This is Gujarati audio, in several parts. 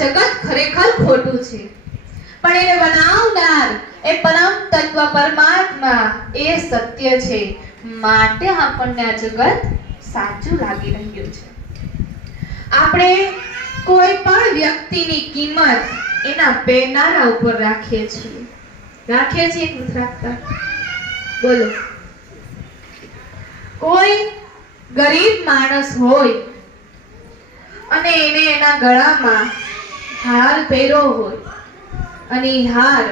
જગત ખરેખર ખોટું છે, પણ એને બનાવનાર એ પરમ તત્વ પરમાત્મા એ સત્ય છે, માટે આપણને આ જગત સાચું લાગી રહ્યું છે. આપણે કોઈ પણ વ્યક્તિની કિંમત એના પહેરનારા ઉપર રાખીએ છીએ કે નથી રાખતા? બોલો. કોઈ ગરીબ માણસ હોય અને એને એના ગળામાં હાર પહેર્યો હોય અને એ હાર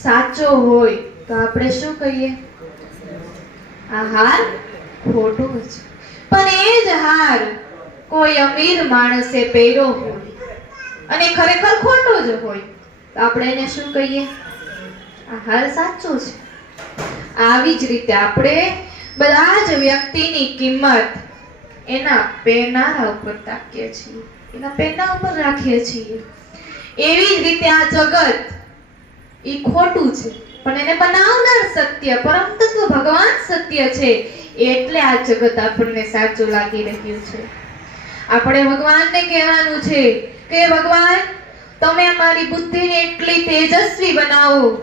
સાચો હોય તો આપણે શું કહીએ? આ હાર ખોટો છે. પણ એ જ હાર કોઈ અમીર માણસે પહેર્યો હોય અને ખરેખર ખોટો જ હોય તો આપણે એને શું કહીએ? આ હાર સાચો છે. આવી જ રીતે આપણે બધા જ વ્યક્તિની કિંમત એના પહેરનારા ઉપર રાખીએ છીએ, એના પહેરના ઉપર રાખીએ છીએ. એવી જ રીતે આ જગત એ ખોટું છે, પણ એને બનાવનાર સત્ય, પરમ તત્વ ભગવાન સત્ય છે, એટલે આ જગત આપણને સાચું લાગી રહ્યું છે. આપણે ભગવાનને કહેવાનું છે કે ભગવાન, તમે અમારી બુદ્ધિને એટલી તેજસ્વી બનાવો,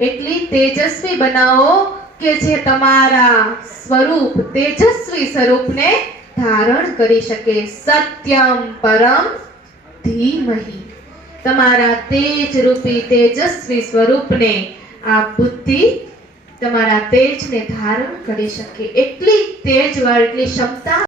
એટલી તેજસ્વી બનાવો કે જે તમારા સ્વરૂપ, તેજસ્વી સ્વરૂપને ધારણ કરી શકે. સત્યમ પરમ ધીમહિ. તમારા તેજ રૂપી તેજસ્વી સ્વરૂપને આ બુદ્ધિ તમારા તેજને ધારણ કરી શકે, એટલી તેજવાળી, એટલી ક્ષમતા